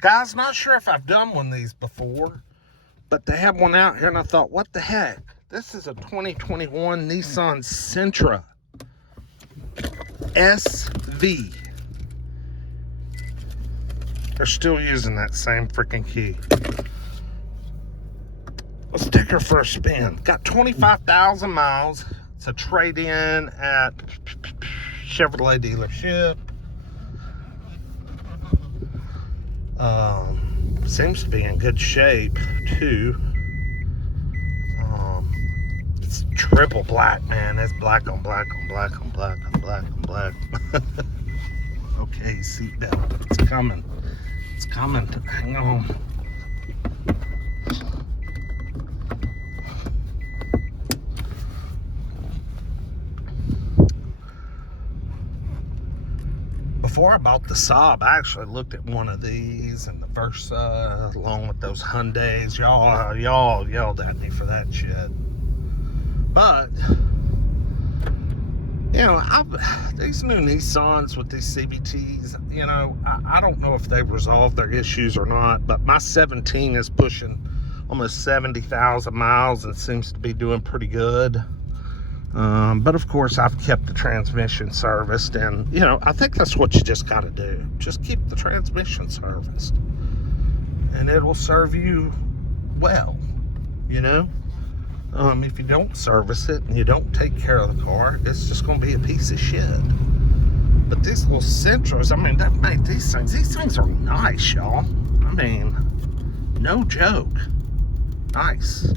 Guys, not sure if I've done one of these before, but they have one out here, and I thought, what the heck? This is a 2021 Nissan Sentra SV. They're still using that same freaking key. Let's take her for a spin. Got 25,000 miles. It's a trade-in at Chevrolet dealership. Seems to be in good shape too. It's triple black, man. It's black on black on black on black on black on black. Okay, seatbelt. It's coming. It's coming. Hang on. Before I bought the Saab, I actually looked at one of these and the Versa, along with those Hyundais. Y'all yelled at me for that shit. But, you know, these new Nissans with these CVTs, you know, I don't know if they've resolved their issues or not, but my 17 is pushing almost 70,000 miles and seems to be doing pretty good. But of course, I've kept the transmission serviced, and you know, I think that's what you just got to do. Just keep the transmission serviced, and it'll serve you well. You know, if you don't service it and you don't take care of the car, it's just going to be a piece of shit. But these little Sentras, I mean, they've made these things. These things are nice, y'all. I mean, no joke. Nice.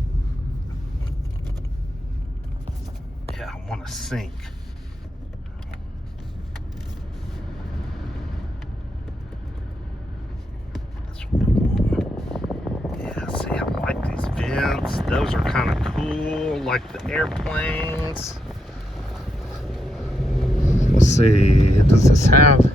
Yeah, I want to sink. That's what I want. Yeah, see, I like these vents. Those are kind of cool, like the airplanes. Let's see, does this have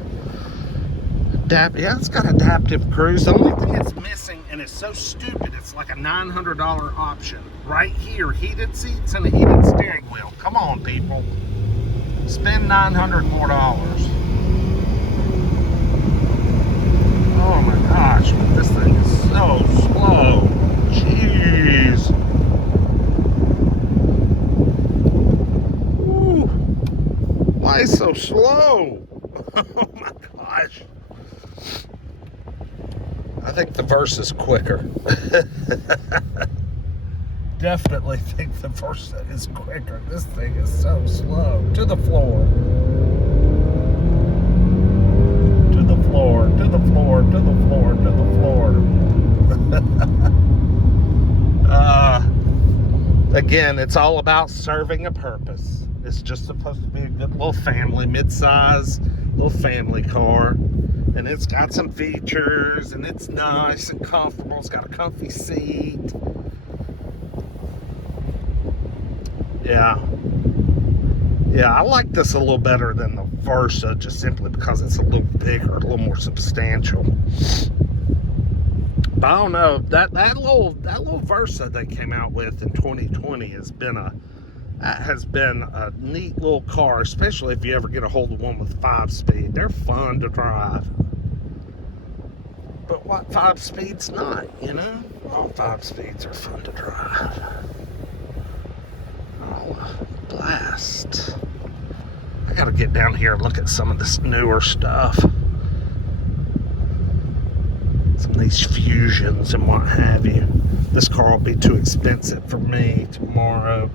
yeah, it's got adaptive cruise. The only thing it's missing, and it's so stupid, it's like a $900 option. Right here, heated seats and a heated steering wheel. Come on, people. Spend $900 more. Oh my gosh, this thing is so slow. Jeez. Ooh. Why is it so slow? Oh my gosh. I think the Versa's quicker. Definitely think the Versa is quicker. This thing is so slow. To the floor. To the floor. To the floor. To the floor. To the floor. Again, it's all about serving a purpose. It's just supposed to be a good little family, mid-size little family car. And it's got some features, and it's nice and comfortable. It's got a comfy seat. Yeah, I like this a little better than the Versa, just simply because it's a little bigger, a little more substantial. But I don't know, that little Versa they came out with in 2020 has been a neat little car, especially if you ever get a hold of one with 5-speed. They're fun to drive. But what 5-speed's not, you know? All 5-speeds are fun to drive. Oh, blast. I gotta get down here and look at some of this newer stuff. Some of these Fusions and what have you. This car will be too expensive for me tomorrow.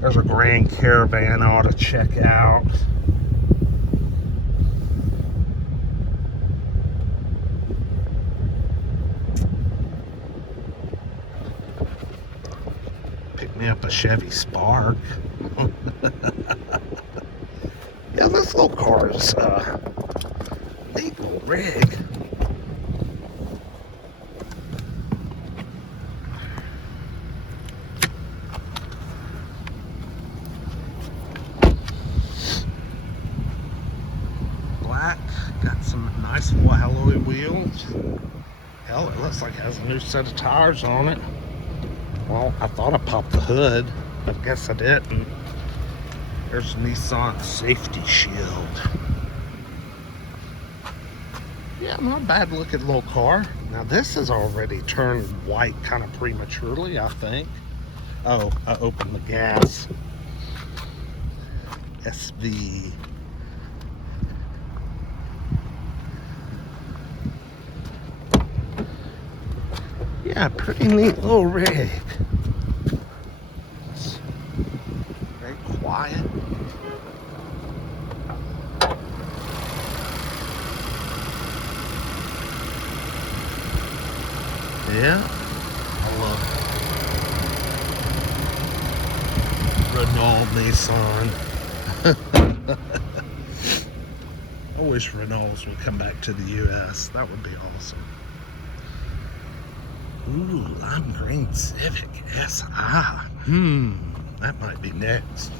There's a Grand Caravan I ought to check out. Pick me up a Chevy Spark. Yeah, this little car is a neat little rig. Black, got some nice little alloy wheels. Hell, it looks like it has a new set of tires on it. Well, I thought I popped the hood, but I guess I didn't. There's Nissan safety shield. Yeah, not a bad looking little car. Now this has already turned white kind of prematurely, I think. Oh, I opened the gas. SV. Yeah, pretty neat little rig. It's very quiet. Yeah, I love Renault Nissan. I wish Renaults would come back to the US. That would be awesome. Ooh, lime green Civic SI. That might be next.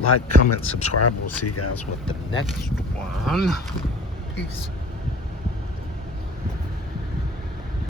Like, comment, subscribe. We'll see you guys with the next one. Peace.